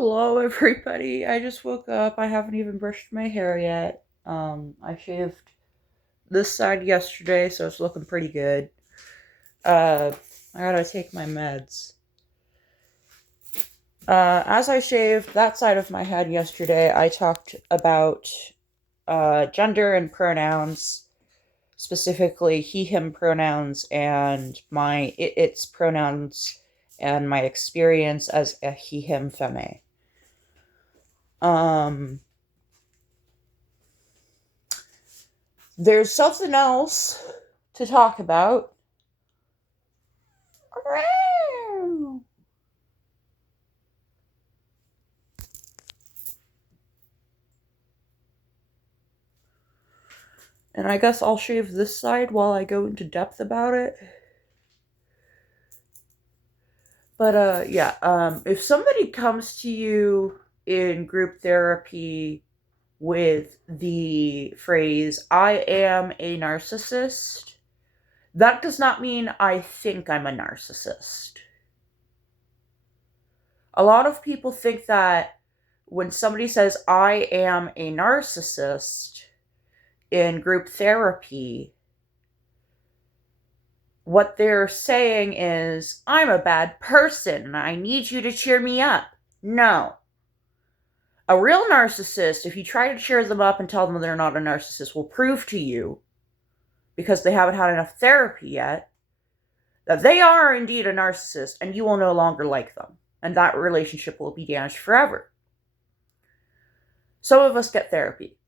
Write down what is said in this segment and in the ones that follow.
Hello, everybody. I just woke up. I haven't even brushed my hair yet. I shaved this side yesterday, so it's looking pretty good. Uh, I gotta take my meds. As I shaved that side of my head yesterday, I talked about gender and pronouns, specifically he, him pronouns, and my its pronouns, and my experience as a he, him femme. Um, There's something else to talk about. And I guess I'll shave this side while I go into depth about it. But if somebody comes to you in group therapy with the phrase, I am a narcissist, that does not mean I think I'm a narcissist. A lot of people think that when somebody says, I am a narcissist in group therapy, what they're saying is, I'm a bad person and I need you to cheer me up. No. A real narcissist, if you try to cheer them up and tell them they're not a narcissist, will prove to you, because they haven't had enough therapy yet, that they are indeed a narcissist and you will no longer like them. And that relationship will be damaged forever. Some of us get therapy.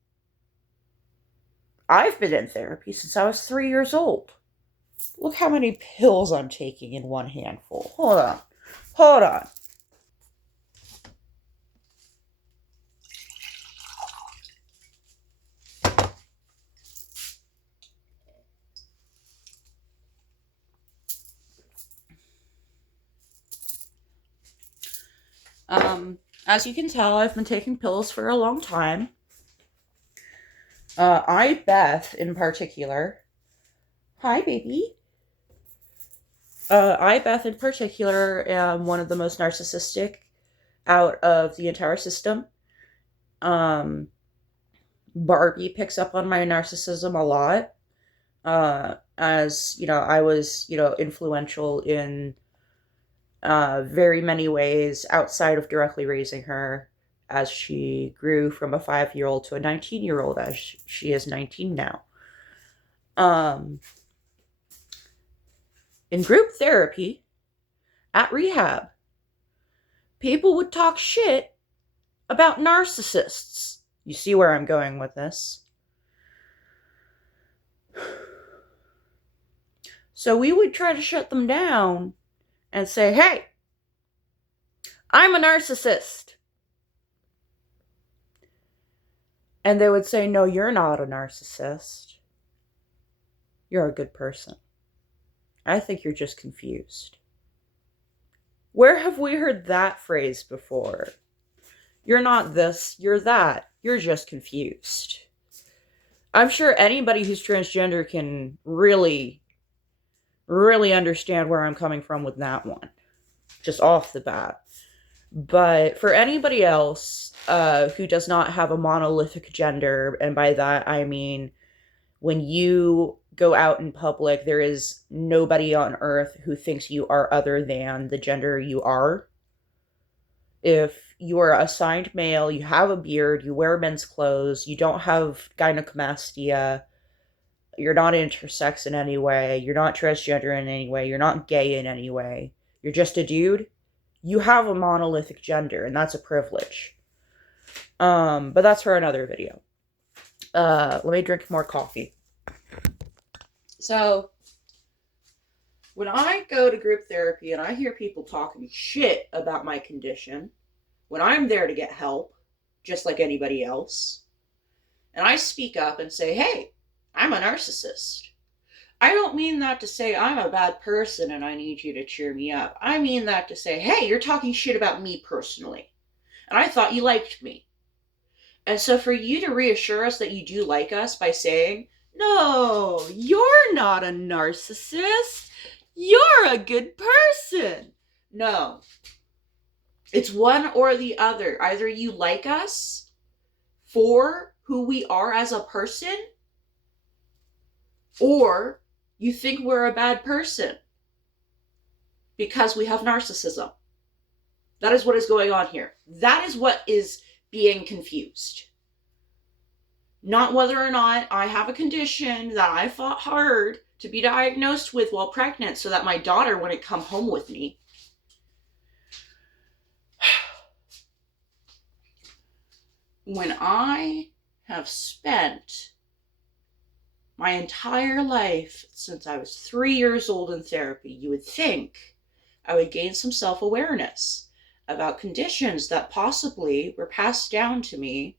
I've been in therapy since I was 3 years old. Look how many pills I'm taking in one handful. Hold on. As you can tell, I've been taking pills for a long time. Beth, in particular. Hi, baby. Beth, in particular, am one of the most narcissistic out of the entire system. Barbie picks up on my narcissism a lot. As, I was, influential in very many ways outside of directly raising her, as she grew from a 5-year-old to a 19-year-old, as she is 19 now. In group therapy, at rehab, people would talk shit about narcissists. You see where I'm going with this? So we would try to shut them down and say, hey, I'm a narcissist. And they would say, no, you're not a narcissist. You're a good person. I think you're just confused. Where have we heard that phrase before? You're not this, you're that. You're just confused. I'm sure anybody who's transgender can really, really understand where I'm coming from with that one, just off the bat. But for anybody else who does not have a monolithic gender, and by that I mean when you go out in public, there is nobody on earth who thinks you are other than the gender you are. If you are assigned male, you have a beard, you wear men's clothes, you don't have gynecomastia, you're not intersex in any way, you're not transgender in any way, you're not gay in any way, you're just a dude, you have a monolithic gender, and that's a privilege. But that's for another video. Let me drink more coffee. So, when I go to group therapy and I hear people talking shit about my condition, when I'm there to get help, just like anybody else, and I speak up and say, hey, I'm a narcissist, I don't mean that to say I'm a bad person and I need you to cheer me up. I mean that to say, hey, you're talking shit about me personally, and I thought you liked me. And so for you to reassure us that you do like us by saying, no, you're not a narcissist, you're a good person. No. It's one or the other. Either you like us for who we are as a person, or you think we're a bad person because we have narcissism. That is what is going on here. That is what is being confused. Not whether or not I have a condition that I fought hard to be diagnosed with while pregnant so that my daughter wouldn't come home with me. When I have spent my entire life since I was 3 years old in therapy, you would think I would gain some self-awareness about conditions that possibly were passed down to me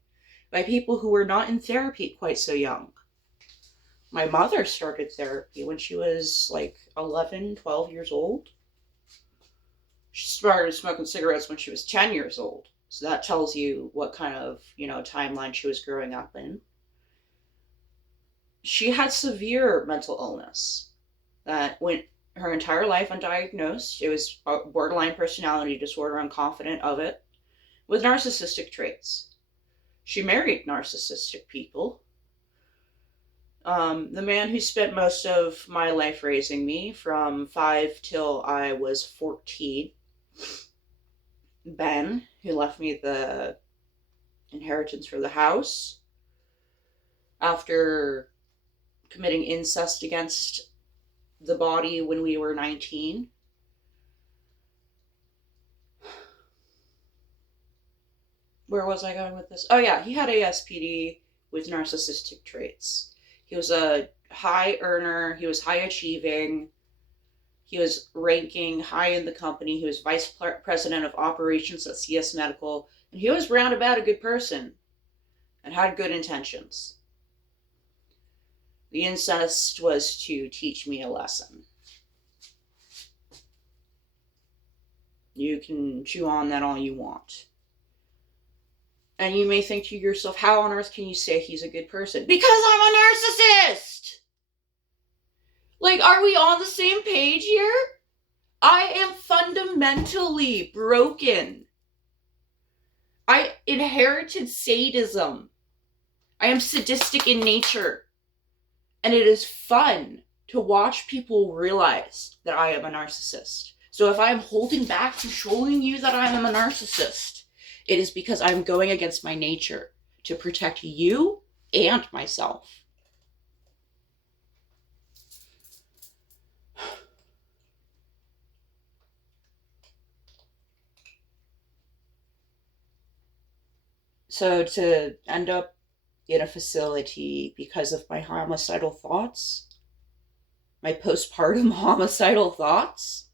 by people who were not in therapy quite so young. My mother started therapy when she was like 11, 12 years old. She started smoking cigarettes when she was 10 years old. So that tells you what kind of, timeline she was growing up in. She had severe mental illness that went her entire life undiagnosed. It was borderline personality disorder, I'm confident of it, with narcissistic traits. She married narcissistic people. The man who spent most of my life raising me from 5 till I was 14, Ben, who left me the inheritance for the house after committing incest against the body when we were 19. Where was I going with this? Oh yeah, he had ASPD with narcissistic traits. He was a high earner. He was high achieving. He was ranking high in the company. He was vice president of operations at CS Medical. And he was roundabout a good person and had good intentions. The incest was to teach me a lesson. You can chew on that all you want. And you may think to yourself, how on earth can you say he's a good person? Because I'm a narcissist! Like, are we on the same page here? I am fundamentally broken. I inherited sadism. I am sadistic in nature. And it is fun to watch people realize that I am a narcissist. So if I am holding back from showing you that I am a narcissist, it is because I'm going against my nature to protect you and myself. So to end up in a facility because of my homicidal thoughts, my postpartum homicidal thoughts,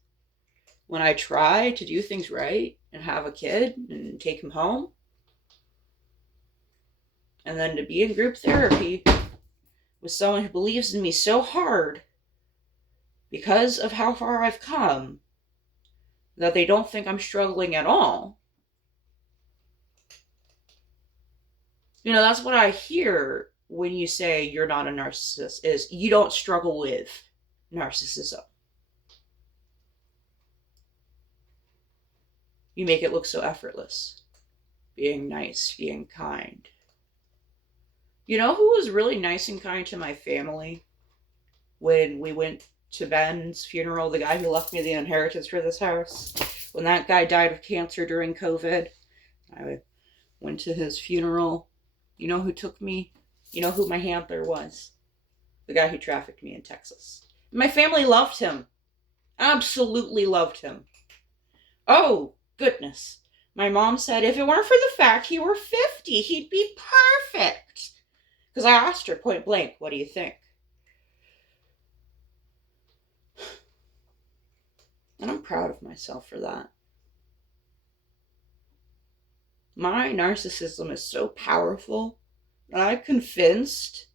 when I try to do things right and have a kid and take him home, and then to be in group therapy with someone who believes in me so hard because of how far I've come that they don't think I'm struggling at all. That's what I hear when you say you're not a narcissist, is you don't struggle with narcissism. You make it look so effortless. Being nice, being kind. You know who was really nice and kind to my family when we went to Ben's funeral? The guy who left me the inheritance for this house. When that guy died of cancer during COVID, I went to his funeral. You know who took me? You know who my handler was? The guy who trafficked me in Texas. My family loved him. Absolutely loved him. Oh, goodness. My mom said if it weren't for the fact he were 50, he'd be perfect. Because I asked her point blank, what do you think? And I'm proud of myself for that. My narcissism is so powerful that I convinced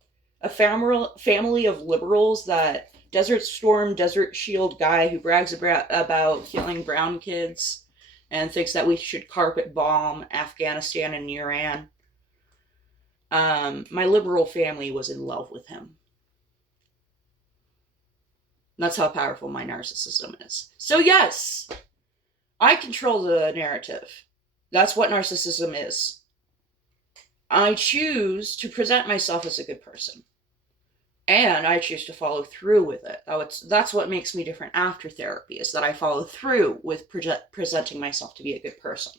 a family of liberals that Desert Storm, Desert Shield guy who brags about killing brown kids and thinks that we should carpet bomb Afghanistan and Iran. My liberal family was in love with him. That's how powerful my narcissism is. So yes, I control the narrative. That's what narcissism is. I choose to present myself as a good person. And I choose to follow through with it. That's what makes me different after therapy, is that I follow through with presenting myself to be a good person.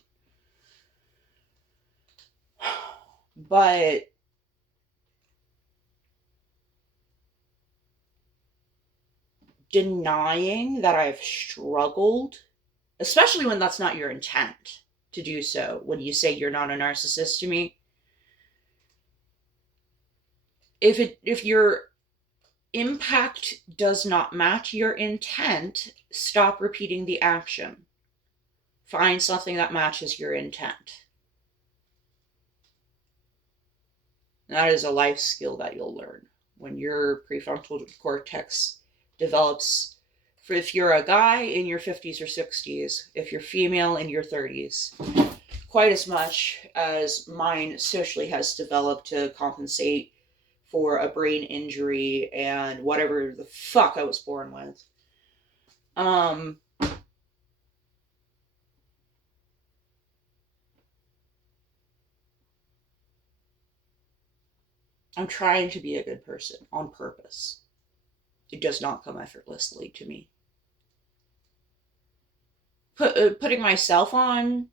But denying that I've struggled, especially when that's not your intent to do so, when you say you're not a narcissist to me, if your impact does not match your intent, stop repeating the action. Find something that matches your intent. That is a life skill that you'll learn when your prefrontal cortex develops. For if you're a guy in your 50s or 60s, if you're female in your 30s, quite as much as mine socially has developed to compensate for a brain injury and whatever the fuck I was born with. I'm trying to be a good person on purpose. It does not come effortlessly to me. Putting myself on,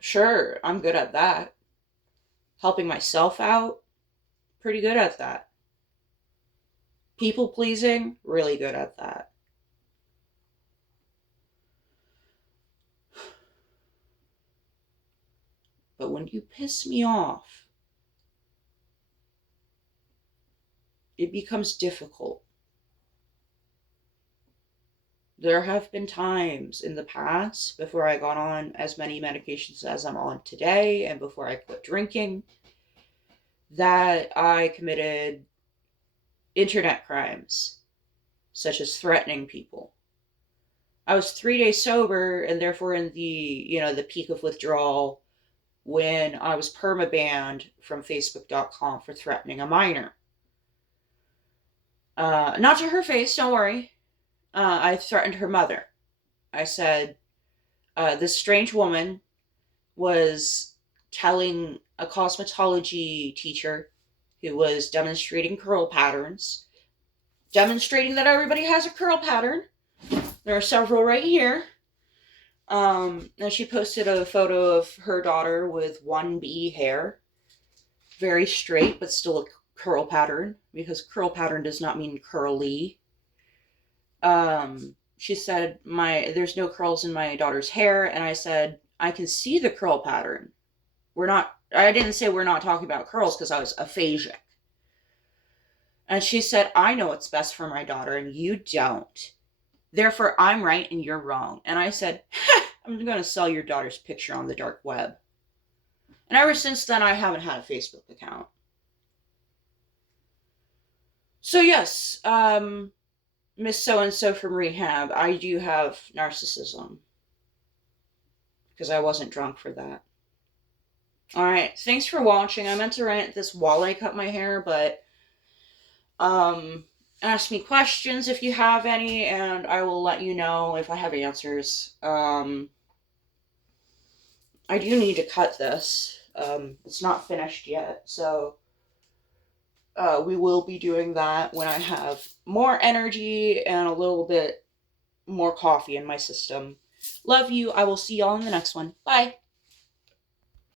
sure, I'm good at that. Helping myself out, pretty good at that. People pleasing, really good at that. But when you piss me off, it becomes difficult. There have been times in the past, before I got on as many medications as I'm on today, and before I quit drinking, that I committed internet crimes, such as threatening people. I was 3 days sober, and therefore in the peak of withdrawal, when I was permabanned from Facebook.com for threatening a minor. Not to her face, don't worry. I threatened her mother. I said, this strange woman was telling a cosmetology teacher who was demonstrating curl patterns, demonstrating that everybody has a curl pattern. There are several right here. And she posted a photo of her daughter with 1B hair. Very straight, but still a curl pattern, because curl pattern does not mean curly. She said, there's no curls in my daughter's hair, and I said, I can see the curl pattern. I didn't say we're not talking about curls because I was aphasic. And she said, I know what's best for my daughter and you don't. Therefore, I'm right and you're wrong. And I said, I'm going to sell your daughter's picture on the dark web. And ever since then, I haven't had a Facebook account. So yes, Miss So-and-so from rehab, I do have narcissism. Because I wasn't drunk for that. Alright, thanks for watching. I meant to rant this while I cut my hair, but ask me questions if you have any, and I will let you know if I have answers. I do need to cut this. It's not finished yet, so we will be doing that when I have more energy and a little bit more coffee in my system. Love you. I will see y'all in the next one. Bye.